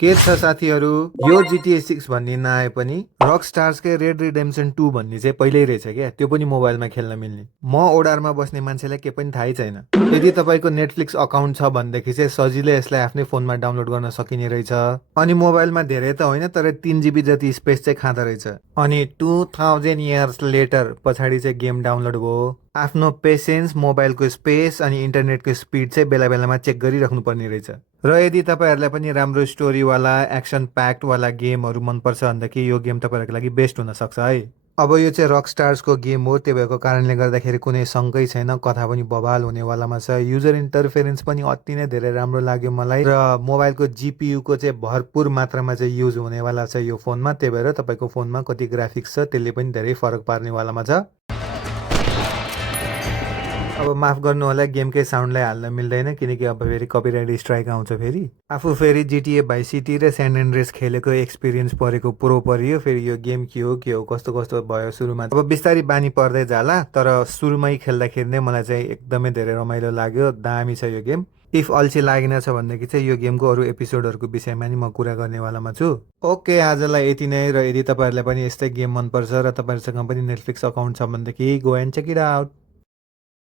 के छ साथीहरू, यो GTA 6 भन्ने नआए पनि रक स्टार्सकै रेड रिडेम्सन 2 भन्ने चाहिँ पहिल्यै रहेछ क्या, त्यो पनि मोबाइलमा खेल्न मिल्ने। म ओडारमा बस्ने मान्छेलाई के पनि थाहै छैन। यदि तपाईँको नेटफ्लिक्स अकाउन्ट छ भनेदेखि चाहिँ सजिलै यसलाई आफ्नै फोनमा डाउनलोड गर्न सकिने रहेछ। अनि मोबाइलमा धेरै त होइन तर 3 GB जति स्पेस चाहिँ खाँदो रहेछ। अनि 2000 इयर्स लेटर पछाडि चाहिँ गेम डाउनलोड भयो। आफ्नो पेसेन्स, मोबाइलको स्पेस अनि इन्टरनेटको स्पिड चाहिँ बेला बेलामा चेक गरिराख्नु पर्ने रहेछ। र यदि तपाईँहरूलाई पनि राम्रो स्टोरीवाला एक्सन प्याक्डवाला गेमहरू मनपर्छ भनेदेखि यो गेम तपाईँहरूको लागि बेस्ट हुनसक्छ है। अब यो चाहिँ रक स्टार्सको गेम हो, त्यो भएको कारणले गर्दाखेरि कुनै शङ्कै छैन, कथा पनि बवाल हुनेवालामा छ। युजर इन्टरफेरेन्स पनि अति नै धेरै राम्रो लाग्यो मलाई। र मोबाइलको जिपियुको चाहिँ भरपुर मात्रामा चाहिँ युज हुनेवाला छ यो फोनमा, त्यही भएर तपाईँको फोनमा कति ग्राफिक्स छ त्यसले पनि धेरै फरक पार्नेवालामा छ। अब माफ गर्नु होला, गेमकै साउन्डलाई हाल्न मिल्दैन किनकि अब फेरि कपिराइट स्ट्राइक आउँछ फेरि। आफू फेरि GTA भाइस सिटी र स्यान एन्ड्रेस खेलेको एक्सपिरियन्स परेको प्रो परियो, फेरि यो गेम के हो कस्तो कस्तो भयो सुरुमा। अब बिस्तारै बानी पर्दै जाला, तर सुरुमै खेल्दाखेरि नै मलाई चाहिँ एकदमै धेरै रमाइलो लाग्यो। दामी छ यो गेम। इफ अल्छी लागेन छ भनेदेखि चाहिँ यो गेमको अरू एपिसोडहरूको विषयमा नि म कुरा गर्नेवालामा छु। ओके, आजलाई यति नै। र यदि तपाईँहरूलाई पनि यस्तै गेम मनपर्छ र तपाईँहरूसँग पनि नेटफ्लिक्स अकाउन्ट छ भनेदेखि go and check it out.